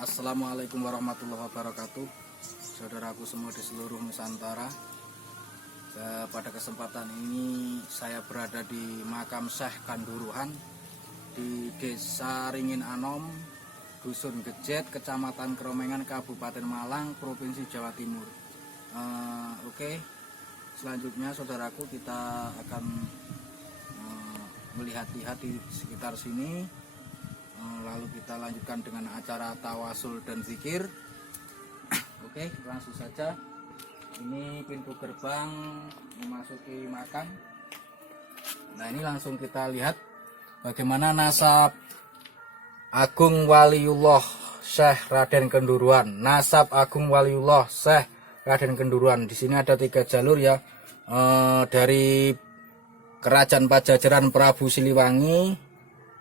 Assalamualaikum warahmatullahi wabarakatuh. Saudaraku semua di seluruh Nusantara. Pada kesempatan ini saya berada di makam Syekh Kanduruhan di Desa Ringin Anom, Dusun Gejet, Kecamatan Kromengan, Kabupaten Malang, Provinsi Jawa Timur. Oke. Selanjutnya saudaraku, kita akan melihat-lihat di sekitar sini. Lalu kita lanjutkan dengan acara tawasul dan zikir. Oke, langsung saja. Ini pintu gerbang memasuki makam. Nah, ini langsung kita lihat bagaimana nasab Agung Waliullah Syekh Raden Kanduruhan. Nasab Agung Waliullah Syekh Raden Kanduruhan. Di sini ada 3 jalur ya. Dari Kerajaan Pajajaran Prabu Siliwangi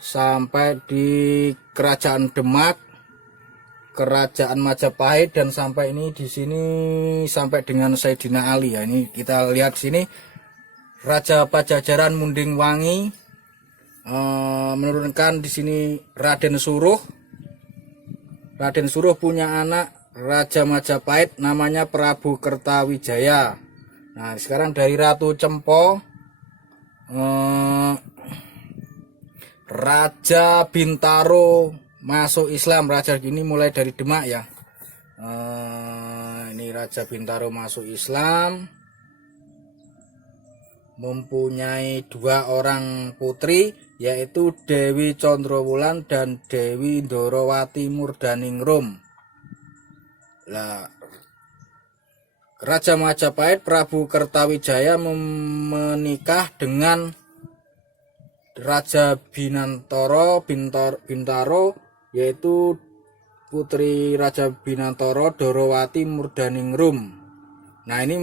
sampai di Kerajaan Demak, Kerajaan Majapahit, dan sampai ini di sini sampai dengan Sayyidina Ali ya. Ini kita lihat sini Raja Pajajaran Munding Wangi menurunkan di sini Raden Suruh. Raden Suruh punya anak Raja Majapahit namanya Prabu Kertawijaya. Nah, sekarang dari Ratu Cempo Raja Bintaro masuk Islam. Raja ini mulai dari Demak ya. Ini Raja Bintaro masuk Islam, mempunyai 2 orang putri, yaitu Dewi Condrowulan dan Dewi Ndorowati Murdaningrum. Lah, Raja Majapahit Prabu Kertawijaya menikah dengan Raja Bintaro, yaitu putri Raja Binantoro Dorowati Murdaningrum. Nah, ini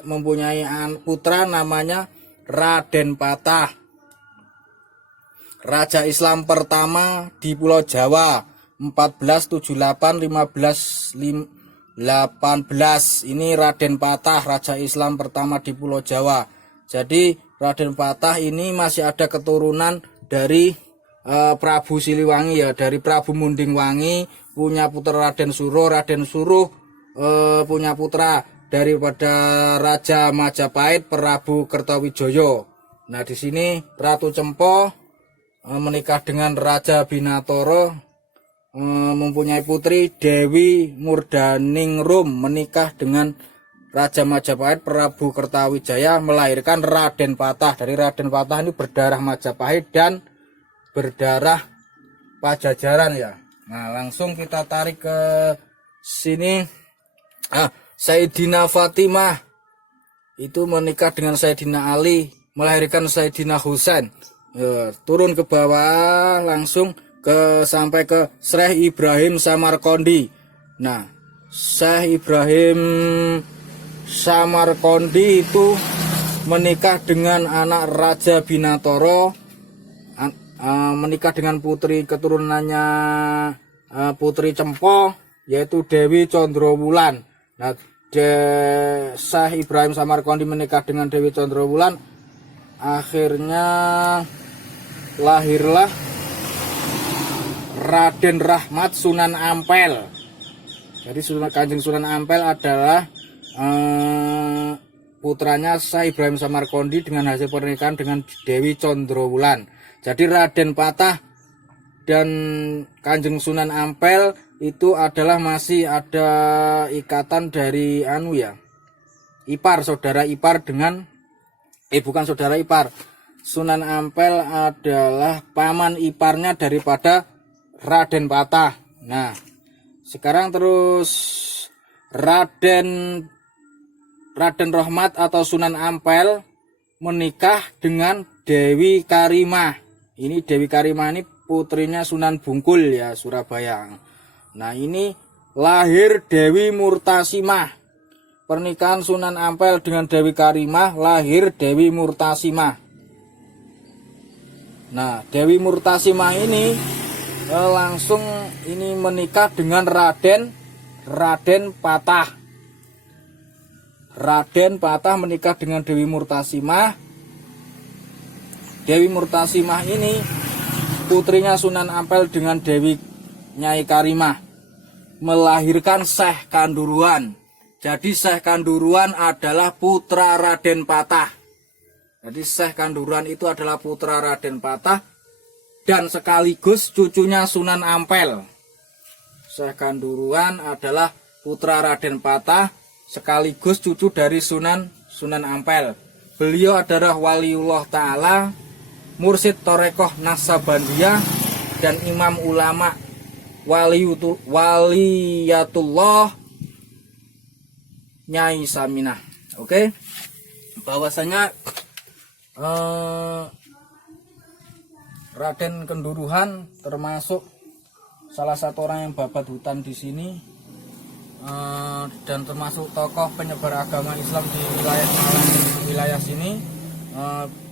mempunyai putra namanya Raden Patah, Raja Islam pertama di Pulau Jawa 1478-1518. Ini Raden Patah, Raja Islam pertama di Pulau Jawa. Jadi Raden Patah ini masih ada keturunan dari Prabu Siliwangi ya, dari Prabu Munding Wangi punya putra Raden Suruh. Raden Suruh punya putra daripada Raja Majapahit Prabu Kertawijaya. Nah, di sini Ratu Cempo menikah dengan Raja Binatoro, mempunyai putri Dewi Murdaningrum, menikah dengan Raja Majapahit Prabu Kertawijaya, melahirkan Raden Patah. Dari Raden Patah ini berdarah Majapahit dan berdarah Pajajaran ya. Nah, langsung kita tarik ke sini. Sayyidina Fatimah itu menikah dengan Sayyidina Ali, melahirkan Sayyidina Husain. Turun ke bawah langsung sampai ke Syekh Ibrahim Samarkondi. Nah, Syekh Ibrahim Samarkondi itu menikah dengan anak Raja Binatoro, menikah dengan putri keturunannya Putri Cempo, yaitu Dewi Condrowulan. Nah, Syekh Ibrahim Samarkondi menikah dengan Dewi Condrowulan, akhirnya lahirlah Raden Rahmat Sunan Ampel. Jadi Kanjeng Sunan Ampel adalah putranya Syekh Ibrahim Samarkondi dengan hasil pernikahan dengan Dewi Condrowulan. Jadi Raden Patah dan Kanjeng Sunan Ampel itu adalah masih ada ikatan dari ipar, saudara ipar dengan bukan saudara ipar. Sunan Ampel adalah paman iparnya daripada Raden Patah. Nah, sekarang terus Raden Rahmat atau Sunan Ampel menikah dengan Dewi Karimah. Ini Dewi Karimah ini putrinya Sunan Bungkul ya, Surabaya. Nah, ini lahir Dewi Murtasimah. Pernikahan Sunan Ampel dengan Dewi Karimah, lahir Dewi Murtasimah. Nah, Dewi Murtasimah ini langsung ini menikah dengan Raden Patah. Raden Patah menikah dengan Dewi Murtasimah. Dewi Murtasimah ini putrinya Sunan Ampel dengan Dewi Nyai Karimah. melahirkan Syekh Kanduruan. Jadi Syekh Kanduruan adalah putra Raden Patah. Jadi Syekh Kanduruan itu adalah putra Raden Patah dan sekaligus cucunya Sunan Ampel. Syekh Kanduruan adalah putra Raden Patah sekaligus cucu dari Sunan Ampel. Beliau adalah waliullah ta'ala, mursyid Torekoh Naksabandiyah, dan imam ulama waliyatullah Nyai Saminah. Oke, bahwasanya Raden Kanduruhan termasuk salah satu orang yang babat hutan di sini, dan termasuk tokoh penyebar agama Islam di wilayah Malang, wilayah sini.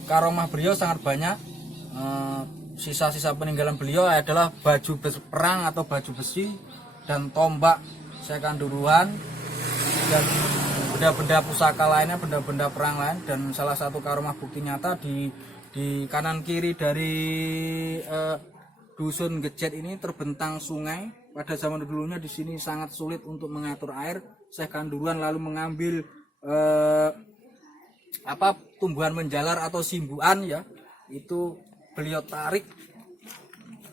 Karomah beliau sangat banyak. Sisa-sisa peninggalan beliau adalah baju perang atau baju besi dan tombak Syekh Kanduruan dan benda-benda pusaka lainnya, benda-benda perang lain. Dan salah satu karomah bukti nyata di kanan kiri dari dusun Gejet ini terbentang sungai. Pada zaman dulunya di sini sangat sulit untuk mengatur air. Syekh Kanduruan lalu mengambil tumbuhan menjalar atau simbuan, ya, itu beliau tarik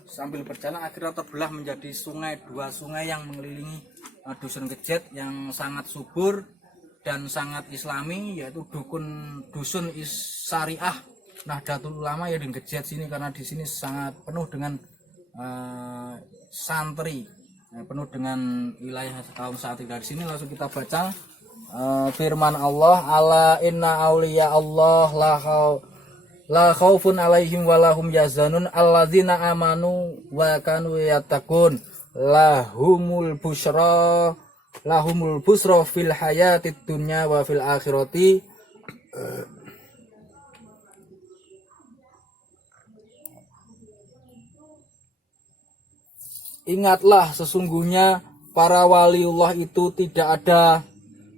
sambil berjalan, akhirnya terbelah menjadi sungai, dua sungai yang mengelilingi dusun Gejet yang sangat subur dan sangat islami, yaitu dusun Syariah Nahdlatul Ulama ya di Gejet sini, karena di sini sangat penuh dengan santri, penuh dengan wilayah kaum santri. Dari sini langsung kita baca firman Allah, ala inna auliya Allah la khaufun alaihim walahum yazanun alladzina amanu wa kanu yattaqun lahumul busra fil hayatid dunya wa fil akhirati. Ingatlah, sesungguhnya para waliullah itu tidak ada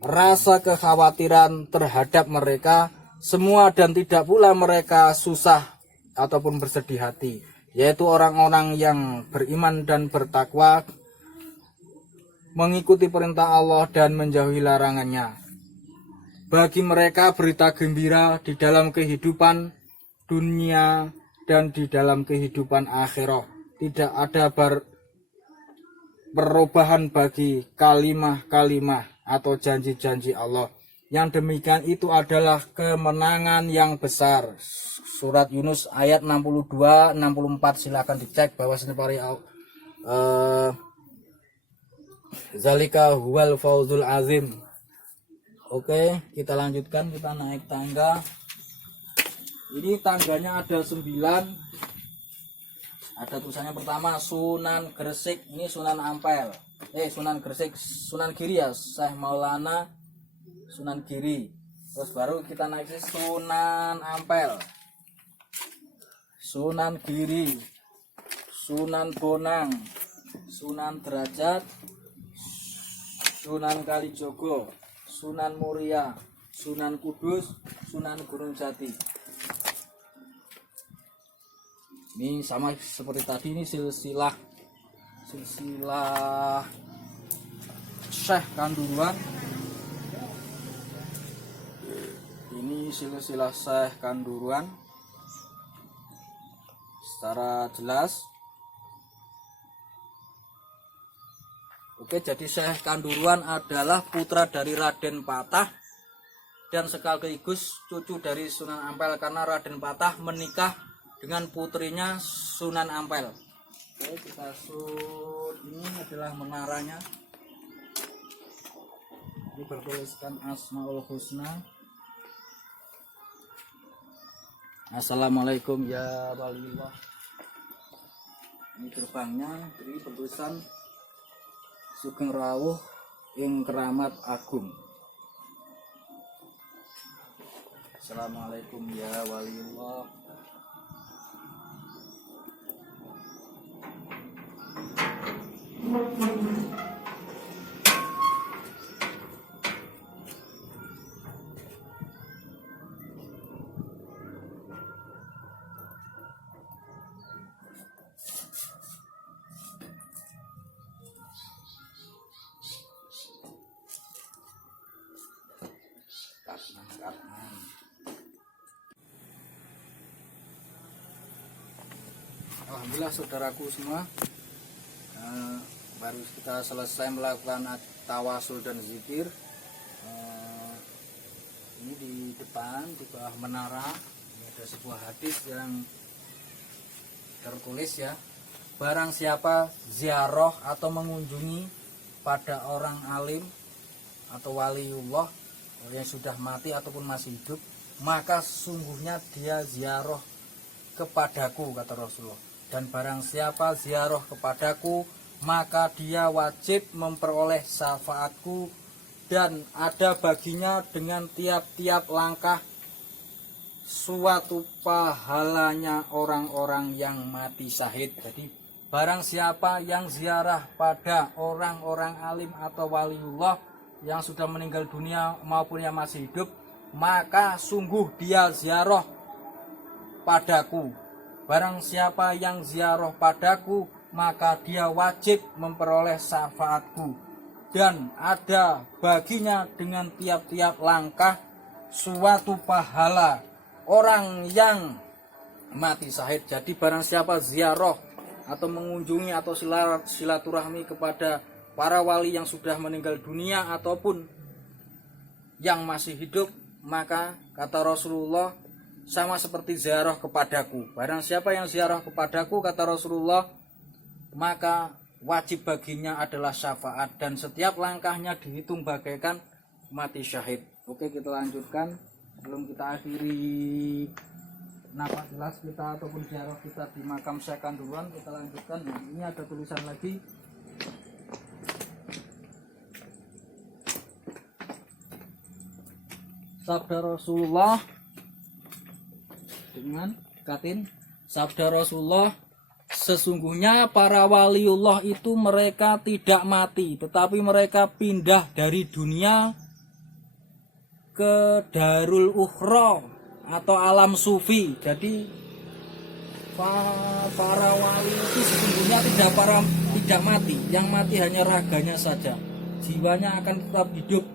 rasa kekhawatiran terhadap mereka semua, dan tidak pula mereka susah ataupun bersedih hati, yaitu orang-orang yang beriman dan bertakwa, mengikuti perintah Allah dan menjauhi larangannya. Bagi mereka berita gembira di dalam kehidupan dunia dan di dalam kehidupan akhirat. Tidak ada perubahan bagi kalimah-kalimah atau janji-janji Allah. Yang demikian itu adalah kemenangan yang besar. Surat Yunus ayat 62-64, silakan dicek bahwasanya zalika huwal fauzul azim. Oke, kita lanjutkan, kita naik tangga. Ini tangganya ada 9. Ada tulisannya pertama Sunan Gresik, ini Sunan Ampel. Sunan Gresik, Sunan Giri ya, Syekh Maulana Sunan Giri. Terus baru kita naik ke Sunan Ampel, Sunan Giri, Sunan Bonang, Sunan Derajat, Sunan Kalijogo, Sunan Muria, Sunan Kudus, Sunan Gunung Jati. Ini sama seperti tadi, ini silsilah Syekh Kanduruan. Ini silsilah Syekh Kanduruan secara jelas. Oke, jadi Syekh Kanduruan adalah putra dari Raden Patah dan sekaligus cucu dari Sunan Ampel, karena Raden Patah menikah dengan putrinya Sunan Ampel. Oke, kita shoot. Ini adalah menaranya. Ini bertuliskan Asmaul Husna. Assalamualaikum ya walillah. Ini gerbangnya, jadi bertulisan Sugeng Rawuh ing Keramat Agung. Assalamualaikum ya walillah. Alhamdulillah saudaraku semua, baru kita selesai melakukan tawasul dan zikir. Ini di depan, di bawah menara, ini ada sebuah hadis yang tertulis ya, barang siapa ziarah atau mengunjungi pada orang alim atau waliullah yang sudah mati ataupun masih hidup, maka sungguhnya dia ziarah kepadaku, kata Rasulullah. Dan barang siapa ziarah kepadaku, maka dia wajib memperoleh syafaatku, dan ada baginya dengan tiap-tiap langkah suatu pahalanya orang-orang yang mati syahid. Jadi barang siapa yang ziarah pada orang-orang alim atau waliullah yang sudah meninggal dunia maupun yang masih hidup, maka sungguh dia ziarah padaku. Barang siapa yang ziarah padaku, maka dia wajib memperoleh syafaatku, dan ada baginya dengan tiap-tiap langkah suatu pahala orang yang mati syahid. Jadi barang siapa ziarah atau mengunjungi atau silaturahmi kepada para wali yang sudah meninggal dunia ataupun yang masih hidup, maka kata Rasulullah sama seperti ziarah kepadaku. Barang siapa yang ziarah kepadaku, kata Rasulullah, maka wajib baginya adalah syafaat, dan setiap langkahnya dihitung bagaikan mati syahid. Oke, kita lanjutkan. Sebelum kita akhiri nafas jelas kita ataupun ziarah kita di makam Syekh Kanduran, kita lanjutkan. Nah, ini ada tulisan lagi. Sabda Rasulullah dengan katin, sabda Rasulullah, sesungguhnya para waliullah itu mereka tidak mati, tetapi mereka pindah dari dunia ke darul ukhra atau alam sufi. Jadi para wali itu sesungguhnya tidak mati, yang mati hanya raganya saja, jiwanya akan tetap hidup.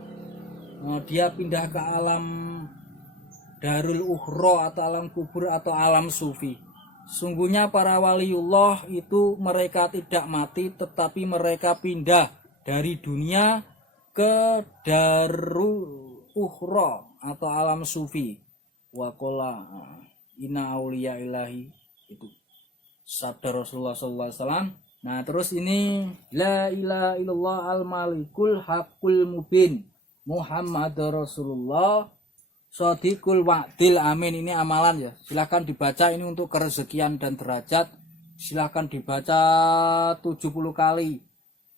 Dia pindah ke alam darul ukhra atau alam kubur atau alam sufi. Sungguhnya para waliullah itu mereka tidak mati, tetapi mereka pindah dari dunia ke darul ukhra atau alam sufi. Wa qala inna auliya ilahi, itu sabda Rasulullah SAW. Nah, terus ini la ilaha illallah al malikul haqqul mubin Muhammadur Rasulullah Shadiqul Wa'dil Amin. Ini amalan ya, silahkan dibaca ini untuk kerezekian dan derajat. Silahkan dibaca 70 kali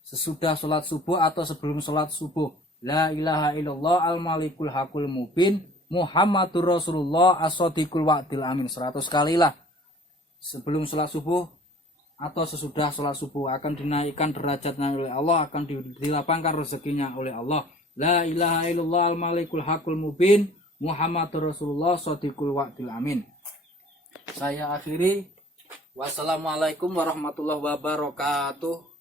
sesudah sholat subuh atau sebelum sholat subuh. La ilaha illallah al malikul haqqul mubin Muhammadur Rasulullah Shadiqul Wa'dil Amin. 100 kali lah sebelum sholat subuh atau sesudah sholat subuh, akan dinaikkan derajatnya oleh Allah, akan dilapangkan rezekinya oleh Allah. La ilaha illallah al malikul haqqul mubin Muhammadur Rasulullah Shadiqul Wa'dil Amin. Saya akhiri. Wassalamualaikum warahmatullahi wabarakatuh.